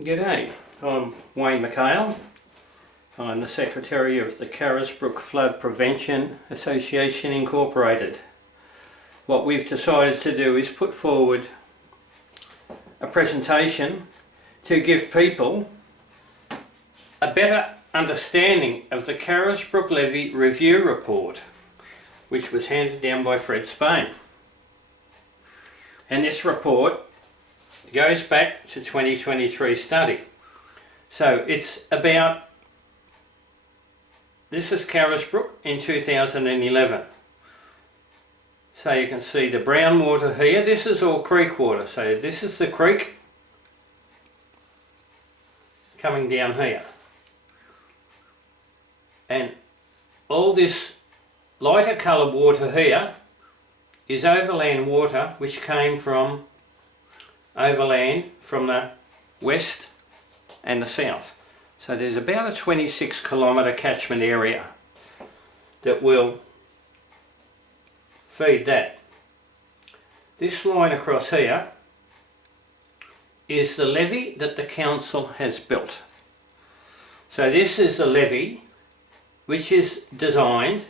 G'day, I'm Wayne McHale. I'm the Secretary of the Carisbrook Flood Prevention Association Incorporated. What we've decided to do is put forward a presentation to give people a better understanding of the Carisbrook Levee Review Report, which was handed down by Fred Spain. And this report goes back to 2023 study. So it's about, this is Carisbrook in 2011. So you can see the brown water here, this is all creek water. So this is the creek coming down here. And all this lighter coloured water here is overland water which came from overland from the west and the south. So there's about a 26 kilometre catchment area that will feed that. This line across here is the levee that the council has built. So this is the levee which is designed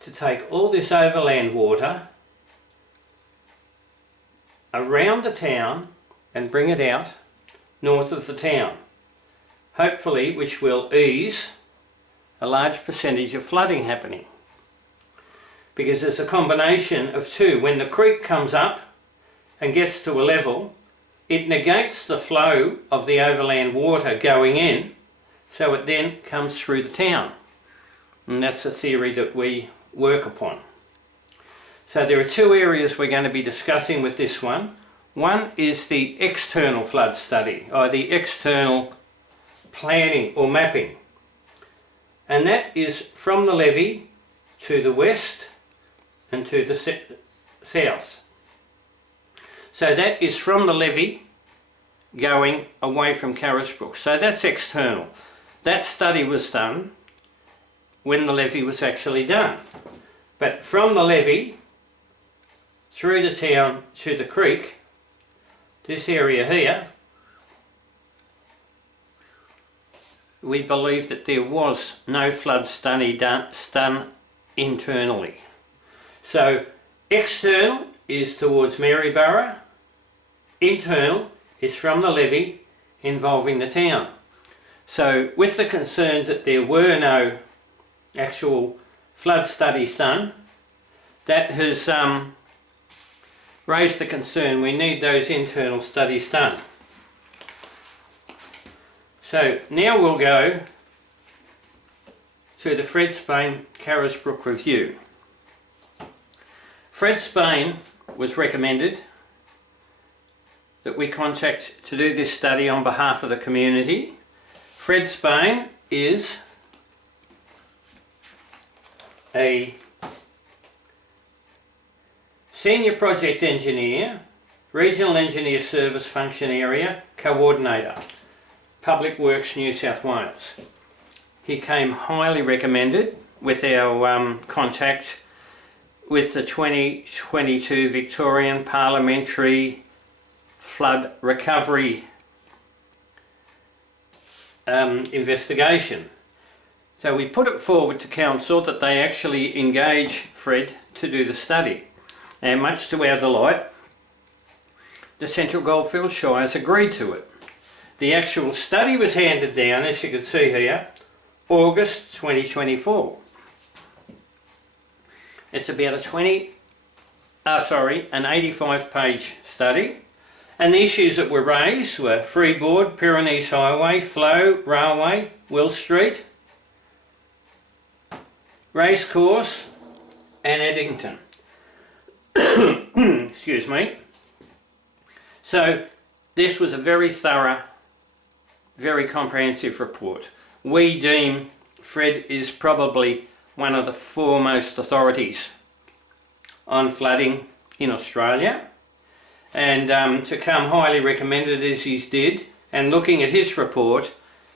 to take all this overland water around the town and bring it out north of the town, hopefully, which will ease a large percentage of flooding happening, because there's a combination of two. When the creek comes up and gets to a level, it negates the flow of the overland water going in, so it then comes through the town, and that's the theory that we work upon. So there are two areas we're going to be discussing with this one. One is the external flood study, or the external planning or mapping. And that is from the levee to the west and to the south. So that is from the levee going away from Carisbrook. So that's external. That study was done when the levee was actually done. But from the levee through the town to the creek, this area here, we believe that there was no flood study done internally. So external is towards Maryborough, internal is from the levee involving the town. So with the concerns that there were no actual flood studies done, that has raised the concern we need those internal studies done. So now we'll go to the Fred Spain Carisbrook Review. Fred Spain was recommended that we contact to do this study on behalf of the community. Fred Spain is a Senior Project Engineer, Regional Engineer Service Function Area Coordinator, Public Works New South Wales. He came highly recommended with our contact with the 2022 Victorian Parliamentary Flood Recovery investigation. So we put it forward to Council that they actually engage Fred to do the study. And much to our delight, the Central Goldfields Shire has agreed to it. The actual study was handed down, as you can see here, August 2024. It's about an 85-page study. And the issues that were raised were Freeboard, Pyrenees Highway, Flow, Railway, Will Street, Racecourse and Eddington. Excuse me. So this was a very thorough, very comprehensive report. We deem Fred is probably one of the foremost authorities on flooding in Australia, and to come highly recommended as he did, and looking at his report,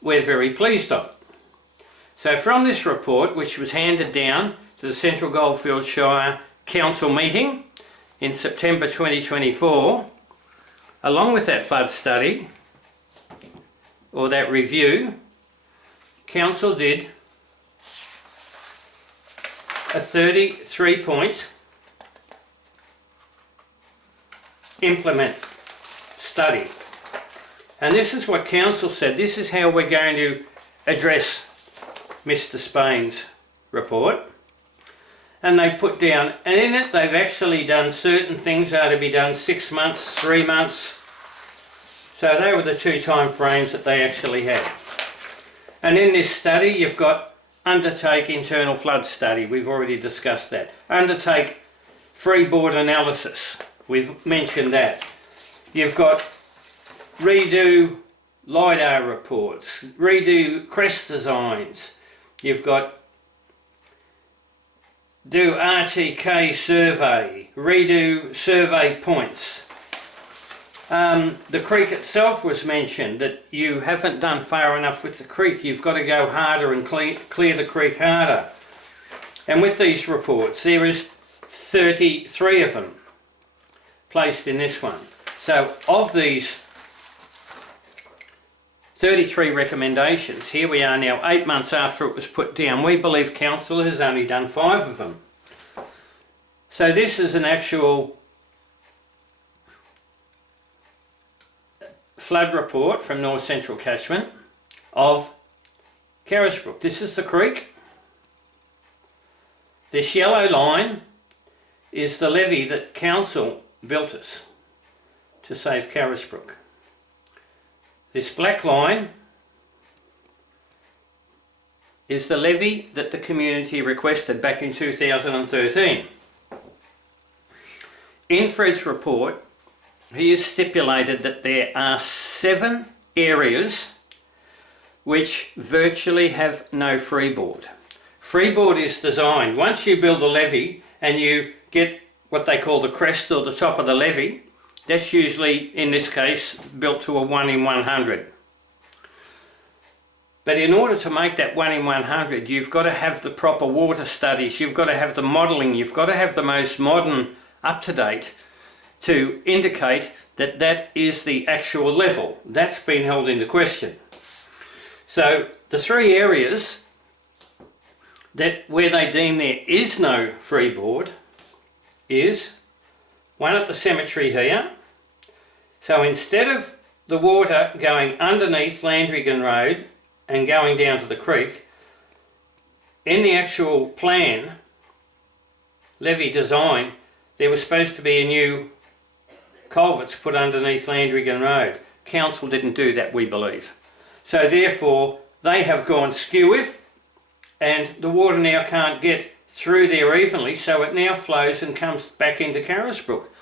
we're very pleased of it. So from this report, which was handed down to the Central Goldfields Shire Council meeting in September 2024, along with that flood study, or that review, Council did a 33-point implement study. And this is what Council said. This is how we're going to address Mr. Spain's report. And they put down, and in it they've actually done certain things that are to be done 6 months, 3 months. So they were the 2 time frames that they actually had. And in this study you've got undertake internal flood study, we've already discussed that. Undertake freeboard analysis, we've mentioned that. You've got redo LiDAR reports, redo crest designs, you've got do RTK survey, redo survey points. The creek itself was mentioned, that you haven't done far enough with the creek, you've got to go harder and clear the creek harder. And with these reports there is 33 of them placed in this one. So of these 33 recommendations, here we are now 8 months after it was put down, we believe Council has only done 5 of them. So this is an actual flood report from North Central Catchment of Carisbrook. This is the creek. This yellow line is the levee that Council built us to save Carisbrook. This black line is the levee that the community requested back in 2013. In Fred's report, he has stipulated that there are 7 areas which virtually have no freeboard. Freeboard is designed, once you build a levee and you get what they call the crest or the top of the levee, that's usually, in this case, built to a 1 in 100. But in order to make that 1 in 100, you've got to have the proper water studies, you've got to have the modelling, you've got to have the most modern, up-to-date, to indicate that that is the actual level. That's been held into question. So the 3 areas that where they deem there is no freeboard is one at the cemetery here. So instead of the water going underneath Landrigan Road and going down to the creek, in the actual plan, levee design, there was supposed to be a new culverts put underneath Landrigan Road. Council didn't do that, we believe. So therefore they have gone skew-if, and the water now can't get through there evenly, so it now flows and comes back into Carisbrook.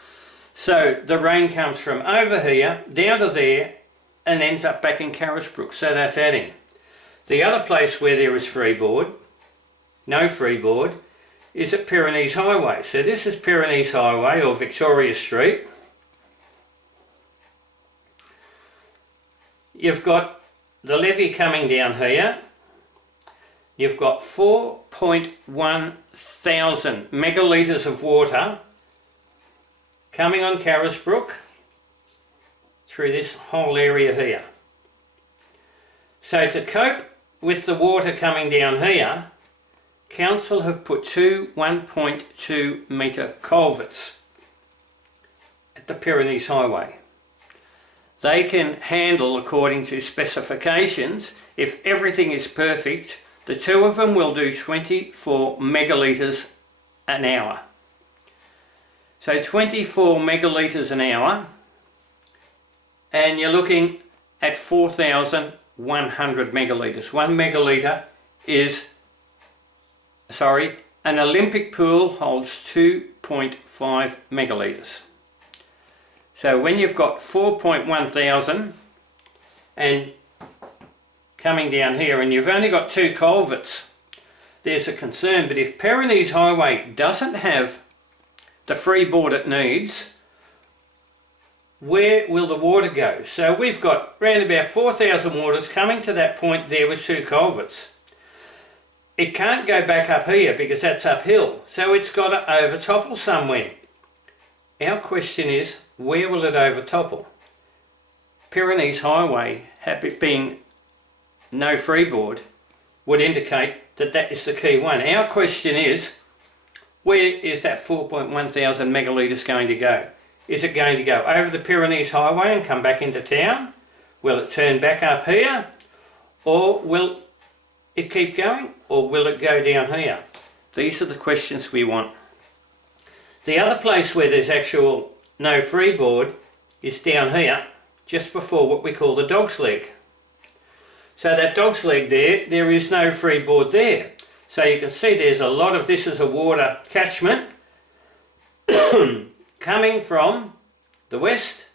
So the rain comes from over here down to there and ends up back in Carisbrook, so that's adding. The other place where there is freeboard, no freeboard, is at Pyrenees Highway. So this is Pyrenees Highway or Victoria Street. You've got the levee coming down here. You've got 4.1 thousand megalitres of water coming on Carisbrook through this whole area here. So to cope with the water coming down here, Council have put 2 1.2 metre culverts at the Pyrenees Highway. They can handle, according to specifications, if everything is perfect, the 2 of them will do 24 megalitres an hour. So 24 megalitres an hour, and you're looking at 4,100 megalitres. 1 megalitre is, an Olympic pool holds 2.5 megalitres. So when you've got 4.1 thousand and coming down here and you've only got 2 culverts, there's a concern. But if Pyrenees Highway doesn't have the freeboard it needs, where will the water go? So we've got around about 4,000 waters coming to that point there with 2 culverts. It can't go back up here because that's uphill, so it's got to overtopple somewhere. Our question is, where will it overtopple? Pyrenees Highway it being no freeboard would indicate that that is the key one. Our question is, where is that 4.1 thousand megalitres going to go? Is it going to go over the Pyrenees Highway and come back into town? Will it turn back up here? Or will it keep going? Or will it go down here? These are the questions we want. The other place where there's actual no freeboard is down here, just before what we call the dog's leg. So that dog's leg there is no freeboard there. So you can see there's a lot of, this is a water catchment coming from the west.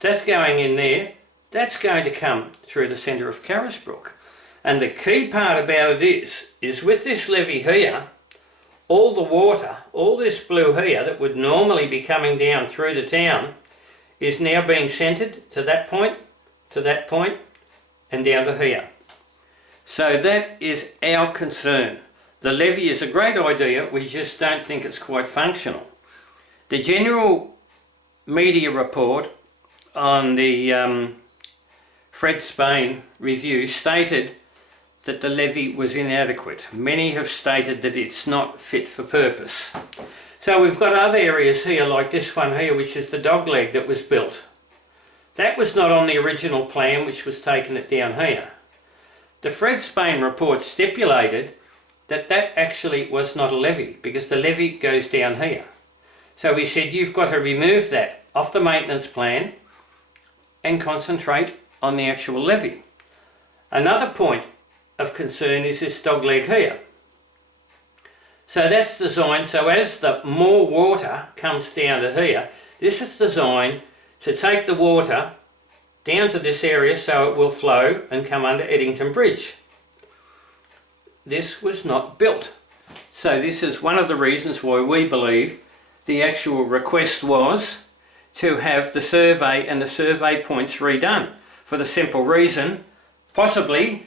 That's going in there. That's going to come through the centre of Carisbrook. And the key part about it is with this levee here, all the water, all this blue here that would normally be coming down through the town is now being centred to that point, and down to here. So that is our concern. The levee is a great idea, we just don't think it's quite functional. The general media report on the Fred Spain review stated that the levee was inadequate. Many have stated that it's not fit for purpose. So we've got other areas here like this one here, which is the dog leg that was built. That was not on the original plan, which was taken it down here. The Fred Spain report stipulated that that actually was not a levee, because the levee goes down here. So we said you've got to remove that off the maintenance plan and concentrate on the actual levee. Another point of concern is this dog leg here. So that's designed so as the more water comes down to here, this is designed to take the water down to this area so it will flow and come under Eddington Bridge. This was not built. So this is one of the reasons why we believe the actual request was to have the survey and the survey points redone, for the simple reason, possibly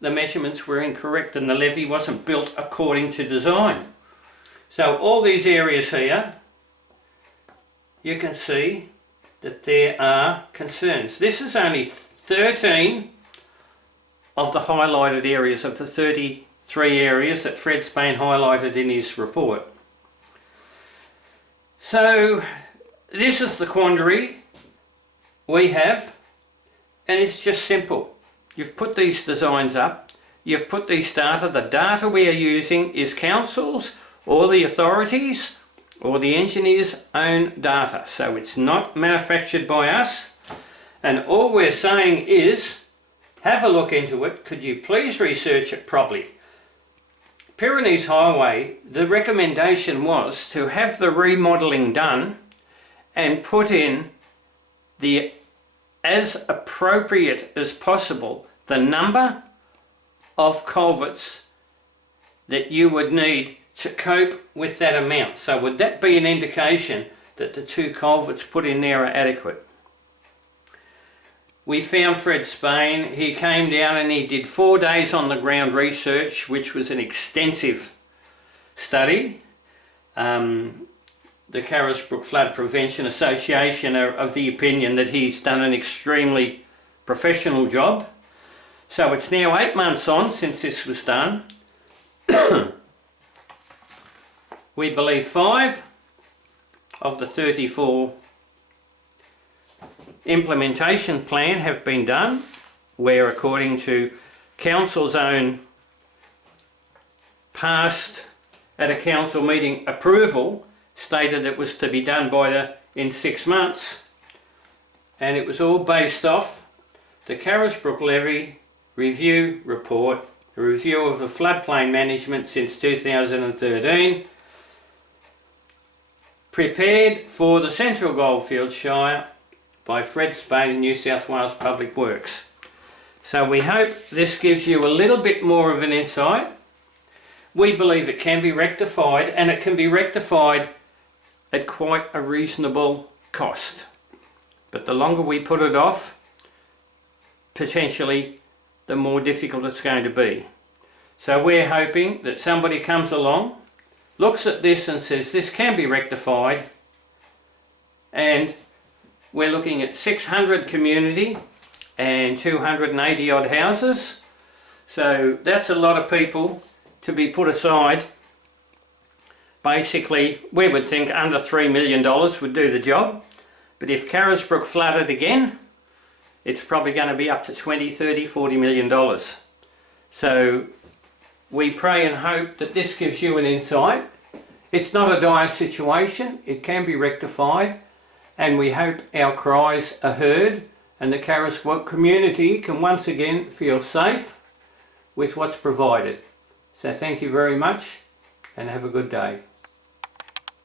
the measurements were incorrect and the levee wasn't built according to design. So all these areas here, you can see that there are concerns. This is only 13 of the highlighted areas of the 33 areas that Fred Spain highlighted in his report. So this is the quandary we have, and it's just simple. You've put these designs up, you've put these data. The data we are using is councils or the authorities or the engineer's own data. So it's not manufactured by us, and all we're saying is have a look into it. Could you please research it properly? Pyrenees Highway, the recommendation was to have the remodelling done and put in the as appropriate as possible the number of culverts that you would need to cope with that amount. So would that be an indication that the 2 culverts put in there are adequate? We found Fred Spain. He came down and he did 4 days on the ground research, which was an extensive study. The Carisbrook Flood Prevention Association are of the opinion that he's done an extremely professional job. So it's now 8 months on since this was done. We believe 5 of the 34 implementation plan have been done, where according to council's own past at a council meeting approval stated it was to be done in 6 months, and it was all based off the Carisbrook Levee Review Report, a review of the floodplain management since 2013, prepared for the Central Goldfields Shire by Fred Spain and New South Wales Public Works. So we hope this gives you a little bit more of an insight. We believe it can be rectified, and it can be rectified at quite a reasonable cost. But the longer we put it off, potentially the more difficult it's going to be. So we're hoping that somebody comes along, looks at this and says this can be rectified, and we're looking at 600 community and 280 odd houses. So that's a lot of people to be put aside. Basically, we would think under $3 million would do the job. But if Carisbrook flooded again, it's probably going to be up to 20, 30, 40 million dollars. So we pray and hope that this gives you an insight. It's not a dire situation, it can be rectified, and we hope our cries are heard and the Carisbrook community can once again feel safe with what's provided. So thank you very much and have a good day.